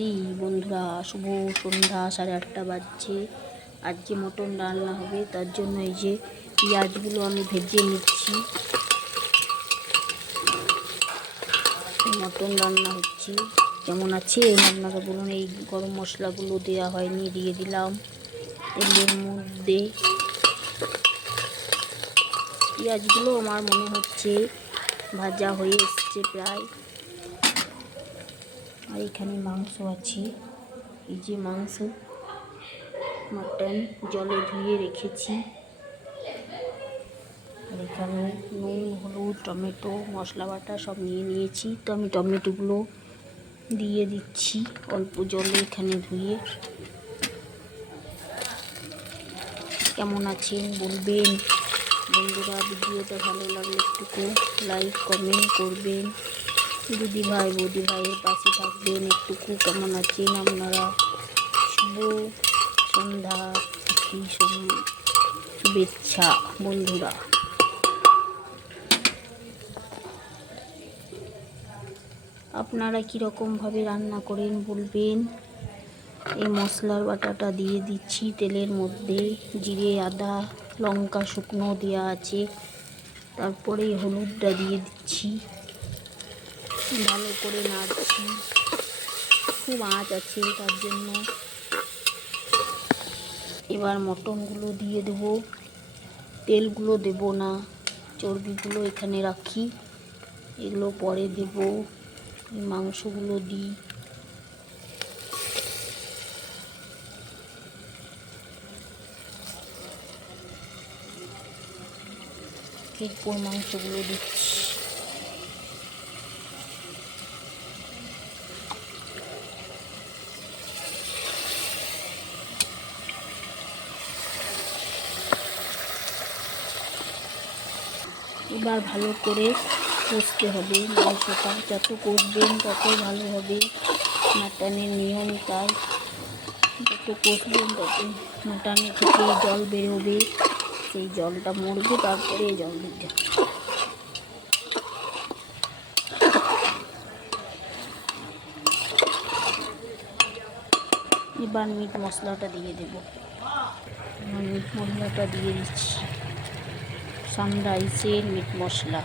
রাত্রি বন্ধুরা, শুভ সন্ধ্যা, 8:30 বাজছে। আজকে মটন রান্না হবে, তার জন্য এই যে পেঁয়াজগুলো আমি ভেজে নিচ্ছি। মটন রান্না হচ্ছে। কেমন আছে আপনারা বলুন। এই গরম মশলাগুলো দেওয়া হয়নি, দিয়ে দিলাম তেলের মধ্যে। পেঁয়াজগুলো আমার মনে হচ্ছে ভাজা হয়ে এসছে প্রায়। আর এখানে মাংস আছে, এই যে মাংস, মাটন জলে ধুয়ে রেখেছি। আর এখানে নুন, হলুদ, টমেটো, মশলা বাটা সব নিয়ে নিয়েছি। তো আমি টমেটোগুলো দিয়ে দিচ্ছি অল্প জলে এখানে ধুয়ে। কেমন আছেন বলবেন বন্ধুরা। ভিডিওটা ভালো লাগলে একটু লাইক কমেন্ট করবেন। দিদি ভাই বৌদি ভাইয়ের পাশে থাকবেন একটুকু। কেমন আছেন আপনারা। শুভ সন্ধ্যা, শুভেচ্ছা বন্ধুরা। আপনারা কীরকমভাবে রান্না করেন বলবেন। এই মশলার বাটাটা দিয়ে দিচ্ছি তেলের মধ্যে। জিরে, আদা, লঙ্কা শুকনো দেওয়া আছে। তারপরে হলুদটা দিয়ে দিচ্ছি, ভালো করে নাড়ছি। খুব আঁচ আছে তার জন্য। এবার মটনগুলো দিয়ে দেবো। তেলগুলো দেব না, চর্বিগুলো এখানে রাখি, এগুলো পরে দেব। মাংসগুলো দিই। এরপর মাংসগুলো দিচ্ছি। এবার ভালো করে কষতে হবে মাংসটা। যত কষবেন তত ভালো হবে। মাটনের নিয়ম তাই, যত কষবেন তত মাটনের থেকে জল বেরোবে। সেই জলটা মরবে, তারপরে জল দিতে হবে। এবার মিট মশলাটা দিয়ে দেব। মিট মশলাটা দিয়ে দিচ্ছি, সানরাইসের মিট মশলা।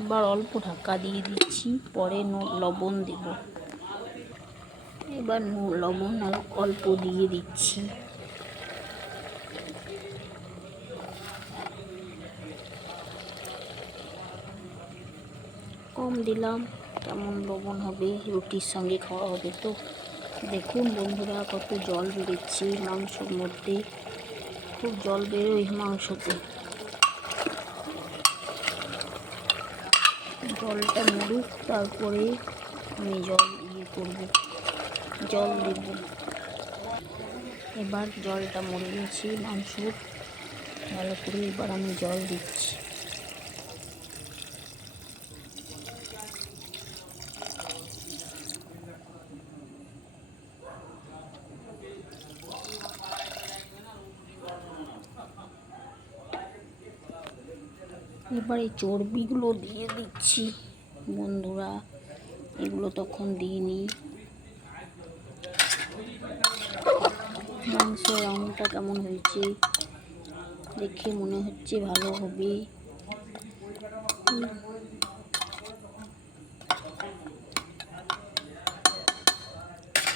এবার অল্প ঢাকা দিয়ে দিচ্ছি, পরে লবণ দেব। এবার লবণ অল্প দিয়ে দিচ্ছি। কম দিলাম, কেমন লবণ হবে, রুটির সঙ্গে খাওয়া হবে তো। দেখুন বন্ধুরা কত জল বেরোচ্ছে মাংসর মধ্যে। খুব জল বেরোয় মাংসতে। জলটা মরুক, তারপরে আমি জল করব, জল দেব। এবার জলটা মরে গেছে মাংস, ভালো করে এবার আমি জল দিচ্ছি। এবার এই চর্বিগুলো দিয়ে দিচ্ছি বন্ধুরা, এগুলো তখন দিইনি। মাংসের রঙটা কেমন হয়েছে দেখে মনে হচ্ছে ভালো হবে।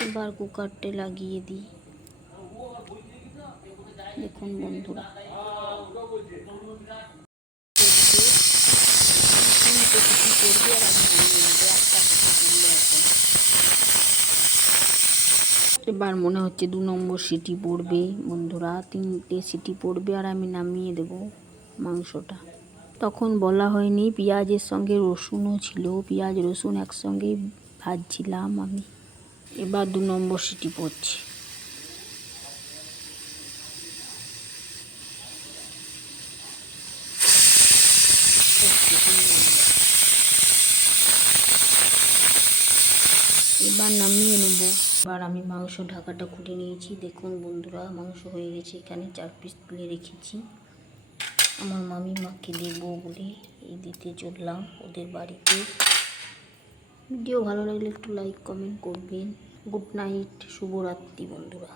এবার কুকারটা লাগিয়ে দিই। দেখুন বন্ধুরা, এবার মনে হচ্ছে 2 নম্বর সিটি পড়বে বন্ধুরা। 3টে সিটি পড়বে আর আমি নামিয়ে দেব মাংসটা। তখন বলা হয়নি পেঁয়াজের সঙ্গে রসুনও ছিল, পেঁয়াজ রসুন একসঙ্গে ভাজছিলাম আমি। এবার 2 নম্বর সিটি পড়ছে। এবার নামিয়ে নেব। এবার আমি মাংস ঢাকাটা খুলে নিয়েছি। দেখুন বন্ধুরা, মাংস হয়ে গেছে। এখানে 4 পিস তুলে রেখেছি আমার মামিমাকে দেবো বলে। এই দিতে চললাম ওদের বাড়িতে। ভিডিও ভালো লাগলে একটু লাইক কমেন্ট করবেন। গুড নাইট, শুভরাত্রি বন্ধুরা।